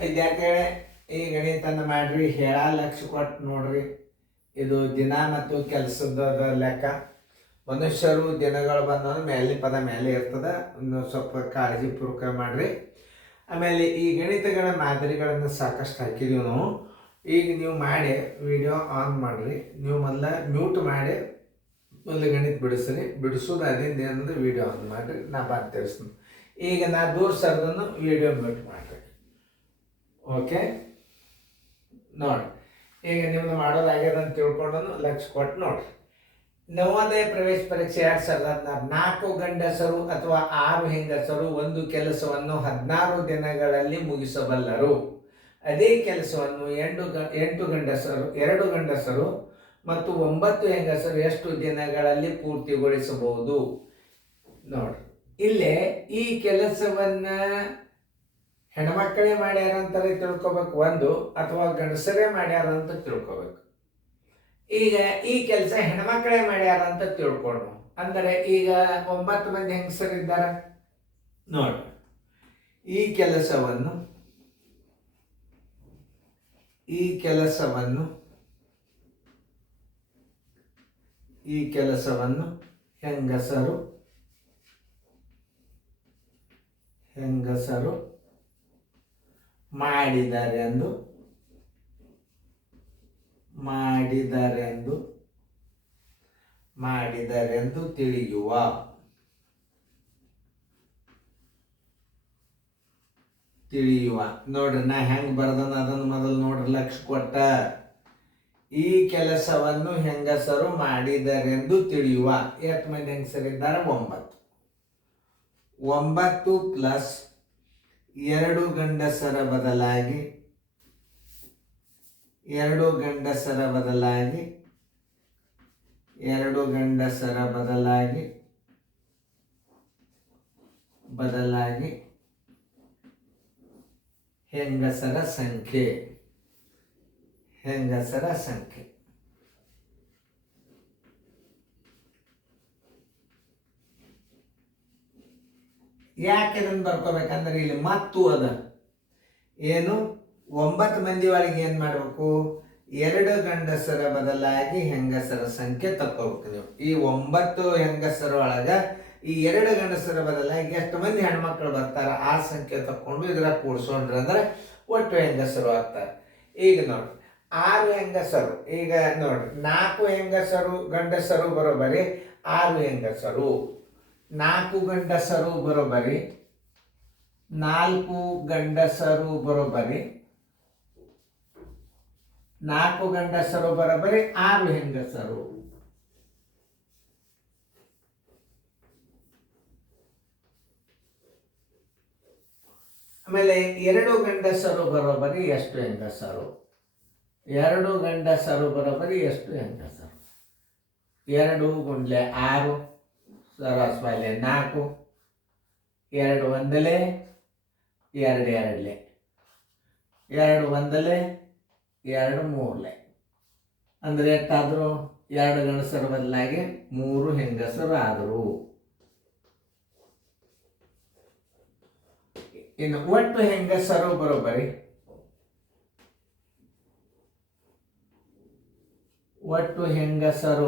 ವಿದ್ಯಾರ್ಥಿಗಳೇ, ಈ ಗಣಿತನ ಮಾಡ್ರಿ, ಹೇಳ ಲಕ್ಷ ಕೊಟ್ಟು ನೋಡ್ರಿ. ಇದು ದಿನ ಮತ್ತು ಕೆಲಸದ ಲೆಕ್ಕ. ಮನುಷ್ಯರು ದಿನಗಳು ಬಂದ್ರೆ ಮೇಲೆ ಪದ ಮೇಲೆ ಇರ್ತದೆ, ಇನ್ನು ಸ್ವಲ್ಪ ಕಾಳಜಿಪೂರ್ವಕ ಮಾಡ್ರಿ. ಆಮೇಲೆ ಈ ಗಣಿತಗಳ ಮಾದರಿಗಳನ್ನು ಸಾಕಷ್ಟು ಹಾಕಿದೀವಿ ನಾವು. ಈಗ ನೀವು ಮಾಡಿ ವಿಡಿಯೋ ಆನ್ ಮಾಡಿರಿ. ನೀವು ಮೊದಲ ಮ್ಯೂಟ್ ಮಾಡಿ ಮೊದಲು ಗಣಿತ ಬಿಡಿಸ್ರಿ. ಬಿಡಿಸೋದು ಅದಿಂದ ಏನಂದ್ರೆ ವಿಡಿಯೋ ಆನ್ ಮಾಡಿರಿ. ನಾ ಬಂದು ತಿಳಿಸ್ತೀನಿ. ಈಗ ನಾ ದೂರ ಸರ್ದನ್ನು ವಿಡಿಯೋ ಮ್ಯೂಟ್ ಮಾಡಿರಿ. ಓಕೆ, ನೋಡಿ ಈಗ ನಿಮ್ದು ಮಾಡೋದಾಗ್ಯದ ಅಂತ ತಿಳ್ಕೊಂಡು ಲಕ್ಷ ಕೊಟ್ಟು ನೋಡ್ರಿ. ನವೋದಯ ಪ್ರವೇಶ ಪರೀಕ್ಷೆ 2016 4 ಗಂಡಸರು ಅಥವಾ 6 ಹೆಂಗಸರು ಒಂದು ಕೆಲಸವನ್ನು 16 ದಿನಗಳಲ್ಲಿ ಮುಗಿಸಬಲ್ಲರು. ಅದೇ ಕೆಲಸವನ್ನು 8 ಗಂಡಸರು 2 ಗಂಡಸರು ಮತ್ತು 9 ಹೆಂಗಸರು ಎಷ್ಟು ದಿನಗಳಲ್ಲಿ ಪೂರ್ತಿಗೊಳಿಸಬಹುದು? ನೋಡ್ರಿ, ಇಲ್ಲೇ ಈ ಕೆಲಸವನ್ನ ಹೆಣ್ಮಕ್ಕಳೇ ಮಾಡ್ಯಾರ ಅಂತಾರೆ ತಿಳ್ಕೊಬೇಕು ಒಂದು, ಅಥವಾ ಗಂಡಸರೇ ಮಾಡ್ಯಾರ ಅಂತ ತಿಳ್ಕೊಬೇಕು. ಈಗ ಈ ಕೆಲಸ ಹೆಣ್ಮಕ್ಕಳೇ ಮಾಡ್ಯಾರ ಅಂತ ತಿಳ್ಕೊಂಡು ಅಂದರೆ ಈಗ 9 ಮಂದಿ ಹೆಂಗಸರಿದ್ದಾರೆ ನೋಡಿ. ಈ ಕೆಲಸವನ್ನು ಹೆಂಗಸರು ಮಾಡಿದರೆಂದು ತಿಳಿಯುವ. ನೋಡ್ರಿ, ನಾ ಹೆಂಗ್ ಬರ್ದನ ಅದನ್ನು ಮೊದಲು ನೋಡ್ರಿ. ಲಕ್ಷ ಕೊಟ್ಟ ಈ ಕೆಲಸವನ್ನು ಹೆಂಗಸರು ಮಾಡಿದರೆಂದು ತಿಳಿಯುವ. ಎಷ್ಟು ಮಂದಿ ಹೆಂಗಸರಿದ್ದಾರೆ? 9 ಪ್ಲಸ್ 2 ಗಂಡಸರ ಬದಲಾಗಿ 2 ಗಂಡಸರ ಬದಲಾಗಿ ಹೆಂಗಸರ ಸಂಖ್ಯೆ. ಯಾಕೆ ಇದನ್ನು ಬರ್ಕೋಬೇಕಂದ್ರೆ ಇಲ್ಲಿ ಮತ್ತು ಅದ ಏನು 9 ಮಂದಿ ಒಳಗೆ ಏನು ಮಾಡಬೇಕು? 2 ಗಂಡಸರ ಬದಲಾಗಿ ಹೆಂಗಸರ ಸಂಖ್ಯೆ ತಕ್ಕೋಬೇಕು ನೀವು. ಈ 9 ಹೆಂಗಸರ ಒಳಗ ಈ 2 ಗಂಡಸರ ಬದಲಾಗಿ ಎಷ್ಟು ಮಂದಿ ಹೆಣ್ಮಕ್ಳು ಬರ್ತಾರೆ ಆ ಸಂಖ್ಯೆ ತಕ್ಕೊಂಡು ಇದ್ರ ಕೂಡ್ಸೊಂಡ್ರಿ ಅಂದ್ರೆ ಒಟ್ಟು ಹೆಂಗಸರು ಆಗ್ತಾರೆ. ಈಗ ನೋಡ್ರಿ, 6 ಹೆಂಗಸರು. ಈಗ ನೋಡ್ರಿ, 4 ಗಂಡಸರು ಬರೋಬರಿ 6 ಹೆಂಗಸರು. 4 ಗಂಡಸರು ಬರೋಬರಿ 4 ಗಂಡಸರು ಬರೋಬರಿ 6 ಹೆಂಗಸರು. ಆಮೇಲೆ 2 ಗಂಡಸರು ಬರೋಬರಿ ಎಷ್ಟು ಹೆಂಗಸರು? 2 ಗಂಡಸರು ಬರೋಬರಿ ಎಷ್ಟು ಹೆಂಗಸರು? 2 ಗುಂಡ್ಲೆ 6 ಸರಸ್ವಾಲೆ 4, 2 ಒಂದಲೆ 2 ಎರಡ್ಲೆ 2 ಒಂದಲೆ 2 ಮೂರ್ಲೆ ಅಂದ್ರೆ ಎಷ್ಟಾದ್ರು? 2 ಗಂಡಸರ ಬದಲಾಗಿ 3 ಹೆಂಗಸರು ಆದರು. ಇನ್ನು ಒಟ್ಟು ಹೆಂಗಸರು ಬರೋಬರಿ ಒಟ್ಟು ಹೆಂಗಸರು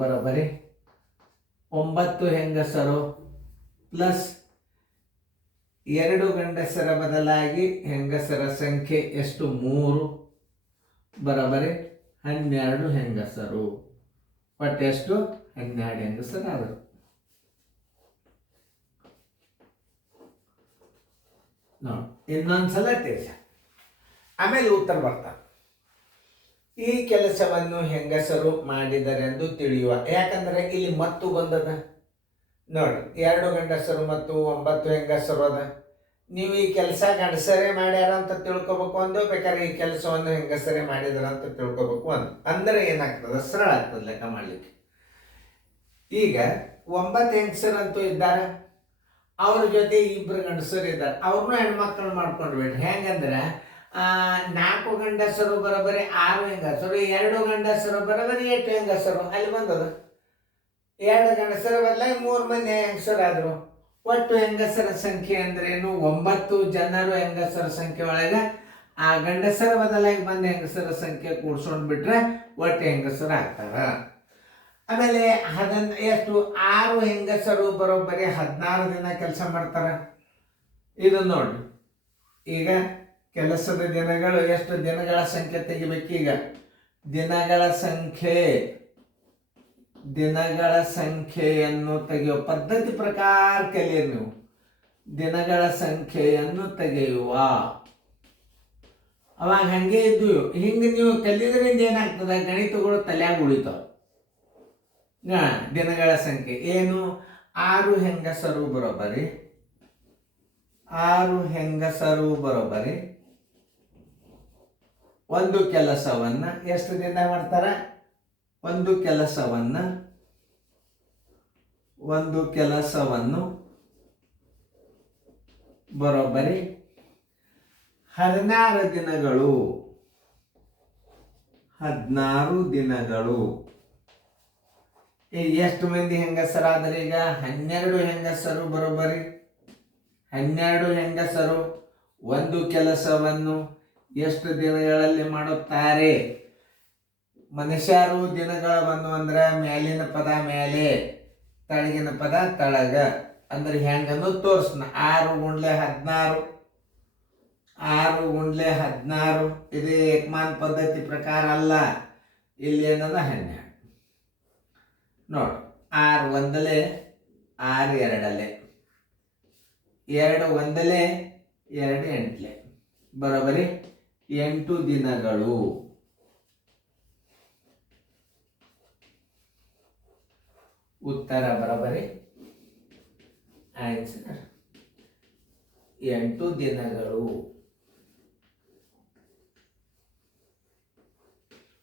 ಬರೋಬರಿ 9 ಹೆಂಗಸರು ಪ್ಲಸ್ 2 ಗಂಡಸರ ಬದಲಾಗಿ ಹೆಂಗಸರ ಸಂಖ್ಯೆ ಎಷ್ಟು? 3 ಬರೋಬರಿ 12 ಹೆಂಗಸರು. ಒಟ್ಟು ಎಷ್ಟು? 12 ಹೆಂಗಸರು ಆದರು. ನೋಡಿ, ಇನ್ನೊಂದ್ಸಲ ತಿಳಿಸ, ಆಮೇಲೆ ಉತ್ತರ ಬರ್ತಾ. ಈ ಕೆಲಸವನ್ನು ಹೆಂಗಸರು ಮಾಡಿದರೆಂದು ತಿಳಿಯುವ. ಯಾಕಂದ್ರೆ ಇಲ್ಲಿ ಮತ್ತು ಬಂದದ ನೋಡಿ, 2 ಗಂಡಸರು ಮತ್ತು 9 ಹೆಂಗಸರು ಅದ. ನೀವು ಈ ಕೆಲಸ ಗಂಡಸರೇ ಮಾಡ್ಯಾರ ಅಂತ ತಿಳ್ಕೊಬೇಕು ಒಂದು, ಬೇಕಾದ್ರೆ ಈ ಕೆಲಸವನ್ನು ಹೆಂಗಸರೇ ಮಾಡಿದಾರ ಅಂತ ತಿಳ್ಕೊಬೇಕು ಒಂದು. ಅಂದ್ರೆ ಏನಾಗ್ತದೆ? ಸರಳ ಆಗ್ತದೆ ಲೆಕ್ಕ ಮಾಡ್ಲಿಕ್ಕೆ. ಈಗ 9 ಹೆಂಗಸರಂತೂ ಇದ್ದಾರೆ, ಅವ್ರ ಜೊತೆ 2 ಗಂಡಸರು ಇದ್ದಾರೆ. ಅವ್ರನ್ನೂ ಹೆಣ್ಮಕ್ಳು ಮಾಡ್ಕೊಂಡ್ಬಿಡ್ರಿ. ಹೆಂಗಂದ್ರೆ 4 ಗಂಡಸರು ಬರೋಬರಿ 6 ಹೆಂಗಸರು, 2 ಗಂಡಸರು ಬರೋಬರಿ 8 ಹೆಂಗಸರು. ಅಲ್ಲಿ ಬಂದದ 2 ಗಂಡಸರ ಬದಲಾಗಿ 3 ಮಂದಿ ಹೆಂಗಸರಾದ್ರು. ಒಟ್ಟು ಹೆಂಗಸರ ಸಂಖ್ಯೆ ಅಂದ್ರೇನು? 9 ಜನರು ಹೆಂಗಸರ ಸಂಖ್ಯೆ ಒಳಗೆ ಆ ಗಂಡಸರ ಬದಲಾಗಿ ಬಂದ ಹೆಂಗಸರ ಸಂಖ್ಯೆ ಕೂಡ್ಸ್ಕೊಂಡ್ಬಿಟ್ರೆ ಒಟ್ಟು ಹೆಂಗಸರು ಆಗ್ತಾರ. ಆಮೇಲೆ ಎಷ್ಟು 6 ಹೆಂಗಸರು ಬರೋಬ್ಬರಿ 16 ದಿನ ಕೆಲಸ ಮಾಡ್ತಾರ. ಇದು ನೋಡ್ರಿ, ಈಗ ಕೆಲಸದ ದಿನಗಳು ಎಷ್ಟು? ದಿನಗಳ ಸಂಖ್ಯೆ ತೆಗಿಬೇಕೀಗ. ದಿನಗಳ ಸಂಖ್ಯೆಯನ್ನು ತೆಗೆಯುವ ಪದ್ಧತಿ ಪ್ರಕಾರ ಕಲಿಯಿರಿ ನೀವು. ದಿನಗಳ ಸಂಖ್ಯೆಯನ್ನು ತೆಗೆಯುವ ಅವಾಗ ಹಂಗೆ ಇದ್ದು ಹಿಂಗೆ ನೀವು ಕಲಿಯೋದ್ರಿಂದ ಏನಾಗ್ತದೆ? ಗಣಿತಗಳು ತಲೆಯಾಗ ಉಳಿತಾವ. ದಿನಗಳ ಸಂಖ್ಯೆ ಏನು? 6 ಹೆಂಗಸರು ಬರೋಬ್ಬರಿ 6 ಹೆಂಗಸರು ಬರೋಬ್ಬರಿ ಒಂದು ಕೆಲಸವನ್ನ ಎಷ್ಟು ದಿನ ಮಾಡ್ತಾರ? ಒಂದು ಕೆಲಸವನ್ನು ಬರೋಬ್ಬರಿ 16 ದಿನಗಳು. 16 ದಿನಗಳು. ಈಗ ಎಷ್ಟು ಮಂದಿ ಹೆಂಗಸರಾದ್ರೆ? ಈಗ 12 ಹೆಂಗಸರು ಬರೋಬ್ಬರಿ 12 ಹೆಂಗಸರು ಒಂದು ಕೆಲಸವನ್ನು ಎಷ್ಟು ದಿನಗಳಲ್ಲಿ ಮಾಡುತ್ತಾರೆ? ಮನುಷ್ಯರು ದಿನಗಳು ಬಂದು ಅಂದ್ರೆ ಮೇಲಿನ ಪದ ಮೇಲೆ, ತಳಗಿನ ಪದ ತಳಗ. ಅಂದ್ರೆ ಹೆಂಗನ್ನು ತೋರ್ಸ್ನ. 6 × 16 6 × 16 ಇದು ಏಕಮಾನ ಪದ್ಧತಿ ಪ್ರಕಾರ ಅಲ್ಲ. ಇಲ್ಲಿ ಏನದ 12 ನೋಡಿ. 6 ಒಂದಲೆ 6 ಎರಡಲೆ 2 ಒಂದಲೆ 2 ಎಂಟ್ಲೆ ಬರೋಬ್ಬರಿ 8 ದಿನಗಳು. ಉತ್ತರ ಬರೋಬ್ಬರಿ ಆನ್ಸರ್ 8 ದಿನಗಳು.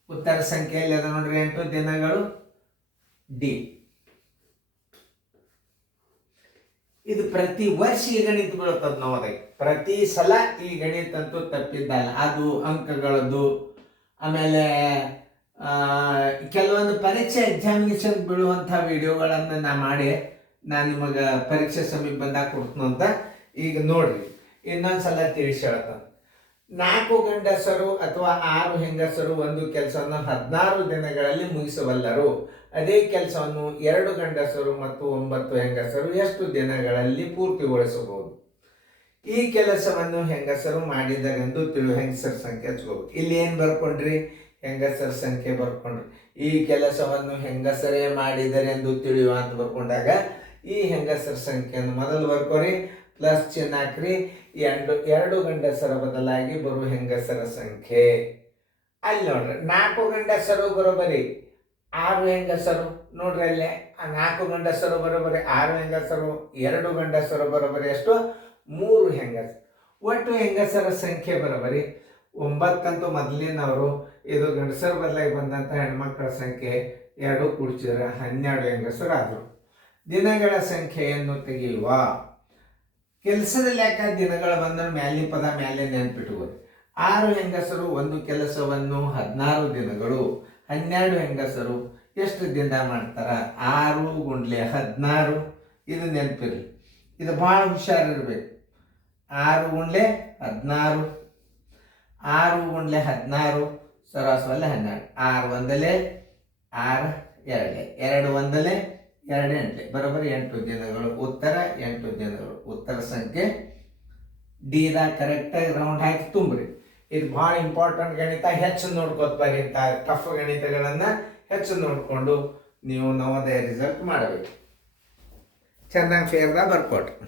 ಉತ್ತರ ಸಂಖ್ಯೆಯಲ್ಲಿ ಅದ ನೋಡ್ರಿ 8 ದಿನಗಳು. ಡಿ. ಇದು ಪ್ರತಿ ವರ್ಷ ಈ ಗಣಿತ ಬೀಳ್ತದ ನವೋದಯ. ಪ್ರತಿ ಸಲ ಈ ಗಣಿತ ಅಂತೂ ತಪ್ಪಿದ್ದಲ್ಲ. ಅದು ಅಂಕಗಳದ್ದು. ಆಮೇಲೆ ಕೆಲವೊಂದು ಪರೀಕ್ಷೆ ಎಕ್ಸಾಮಿನೇಷನ್ ಬೀಳುವಂಥ ವಿಡಿಯೋಗಳನ್ನು ನಾನು ನಿಮಗೆ ಪರೀಕ್ಷೆ ಸಮೀಪ ಬಂದಾಗ ಕೊಡ್ತೀನಿ ಅಂತ. ಈಗ ನೋಡ್ರಿ, ಇನ್ನೊಂದ್ಸಲ ತಿಳಿಸಿ ಹೇಳ್ತಾನೆ. 4 ಗಂಡಸರು ಅಥವಾ 6 ಹೆಂಗಸರು ಒಂದು ಕೆಲಸವನ್ನು 16 ದಿನಗಳಲ್ಲಿ ಮುಗಿಸಬಲ್ಲರು. ಅದೇ ಕೆಲಸವನ್ನು 2 ಗಂಡಸರು ಮತ್ತು 9 ಹೆಂಗಸರು ಎಷ್ಟು ದಿನಗಳಲ್ಲಿ ಪೂರ್ತಿಗೊಳಿಸಬಹುದು? ಈ ಕೆಲಸವನ್ನು ಹೆಂಗಸರು ಮಾಡಿದರೆಂದು ಹೆಂಗಸರ ಸಂಖ್ಯೆ ಹಚ್ಕೋಬೇಕು. ಇಲ್ಲಿ ಏನು ಬರ್ಕೊಂಡ್ರಿ? ಹೆಂಗಸರ ಸಂಖ್ಯೆ ಬರ್ಕೊಂಡ್ರಿ. ಈ ಕೆಲಸವನ್ನು ಹೆಂಗಸರೇ ಮಾಡಿದರೆಂದು ತಿಳಿಯುವ ಅಂತ ಬರ್ಕೊಂಡಾಗ ಈ ಹೆಂಗಸರ ಸಂಖ್ಯೆಯನ್ನು ಮೊದಲು ಬರ್ಕೋರಿ, ಪ್ಲಸ್ ಚಿಹ್ನೆ ಹಾಕ್ರಿ. 2 ಗಂಡಸರ ಬದಲಾಗಿ ಬರುವ ಹೆಂಗಸರ ಸಂಖ್ಯೆ ಅಲ್ಲಿ ನೋಡ್ರಿ. 4 ಗಂಡಸರು ಬರೋಬರಿ 6 ಹೆಂಗಸರು. ನೋಡ್ರಿ ಅಲ್ಲೇ 4 ಗಂಡಸರು ಬರೋಬರಿ 6 ಹೆಂಗಸರು. 2 ಗಂಡಸರು ಬರೋಬರಿ ಎಷ್ಟು? 3 ಹೆಂಗಸರು. ಒಟ್ಟು ಹೆಂಗಸರ ಸಂಖ್ಯೆ ಬರೋಬರಿ 9 ಅಂತೂ ಮೊದಲಿನವರು. ಇದು ಗಂಡಸರ ಬದಲಾಗಿ ಬಂದಂಥ ಹೆಣ್ಮಕ್ಳ ಸಂಖ್ಯೆ 2 ಕೂಡಿಸಿದ್ರೆ 12 ಹೆಂಗಸರು ಆದರು. ದಿನಗಳ ಸಂಖ್ಯೆಯನ್ನು ತೆಗೆಯುವ ಕೆಲಸದ ಲೆಕ್ಕ. ದಿನಗಳು ಬಂದ್ರೆ ಮ್ಯಾಲಿನ ಪದ ಮೇಲೆ ನೆನ್ಪಿಟ್ಕೋರಿ. 6 ಹೆಂಗಸರು ಒಂದು ಕೆಲಸವನ್ನು 16 ದಿನಗಳು. 12 ಹೆಂಗಸರು ಎಷ್ಟು ದಿನ ಮಾಡ್ತಾರ? 6 × 16. ಇದು ನೆನಪಿರಲಿ, ಇದು ಭಾಳ ಹುಷಾರಿರ್ಬೇಕು. 6 × 16 6 × 16 ಸರಾಸರಿ 12. 6 ಒಂದಲೆ 6 ಎರಡಲೆ 2 ಒಂದಲೆ 2 ಎಂಟ್ಲೆ ಬರೋಬ್ಬರಿ 8 ದಿನಗಳು. ಉತ್ತರ 8 ದಿನಗಳು. ಉತ್ತರ ಸಂಖ್ಯೆ ಡಿದಾಗ ಕರೆಕ್ಟಾಗಿ ರೌಂಡ್ ಹಾಕಿ ತುಂಬ್ರಿ. ಇದು ಭಾಳ ಇಂಪಾರ್ಟೆಂಟ್ ಗಣಿತ. ಹೆಚ್ಚು ನೋಡ್ಕೋತ ಬರ್ರಿ. ಇಂಥ ಟಫ್ ಗಣಿತಗಳನ್ನು ಹೆಚ್ಚು ನೋಡಿಕೊಂಡು ನೀವು ನವೋದಯ ರಿಸಲ್ಟ್ ಮಾಡಬೇಕು. ಚೆನ್ನಾಗಿ ಫೇರ್ದಾಗ ಬರ್ಕೊಟ್ರಿ.